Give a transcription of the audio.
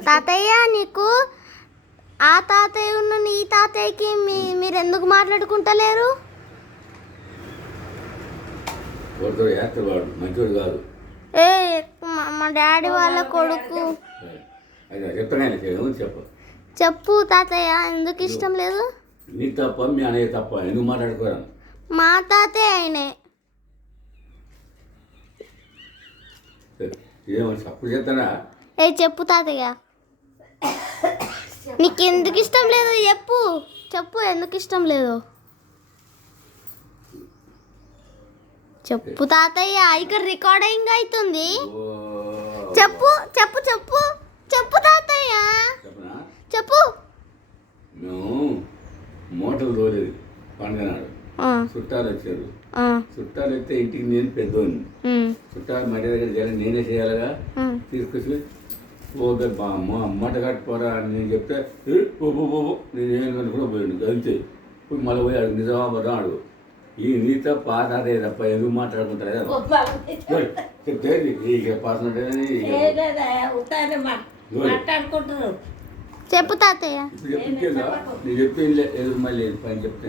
తాతయ్య నీకు ఆ తాతయ్య ఉన్న నీ తాతయ్యకి మీరు ఎందుకు మాట్లాడుకుంటలేరు? కాదు. ఏ మా డాడీ వాళ్ళ కొడుకు. చెప్పు తాతయ్య, ఎందుకు ఇష్టం లేదు? నీ తప్ప మీ అన్నయ్య తప్ప ఎందుకు మాట్లాడుకోరా? మా తాతయ్య ఆయనే. ఏమని తప్పు చేస్తానా? ఏ చెప్పు తాతయ్య, నీకు ఎందుకు ఇష్టం లేదు? చెప్పు చెప్పు, ఎందుకు ఇష్టం లేదు చెప్పు తాతయ్య. ఇక్కడ రికార్డింగ్ అవుతుంది. చెప్పు చెప్పు చెప్పు చెప్పు తాతయ్య, చెప్పు. మేము మోటార్లు తోలేదు పండుగనాడు. చుట్టాలు వచ్చారు. చుట్టాలు వస్తే ఇంటికి నేను పెద్దోని. చుట్టాలు మర్యాద దగ్గర చేయాలి, నేనే చేయాలిగా. తీసుకొచ్చి పోద్దు అమ్మట కట్టుకోరా అని నేను చెప్తే నేనేమని కూడా పోయాడు. అంతే. ఇప్పుడు మళ్ళీ పోయి అడుగు, నిజమా బదా అడుగు. ఈ నీతో పాత అదే తప్ప ఎందుకు మాట్లాడుకుంటారు? చెప్తే పాసనట్టేదని చెప్పు తాతయ్య. ఇప్పుడు చెప్తే నేను చెప్తే ఎదురు మళ్ళీ పని చెప్తే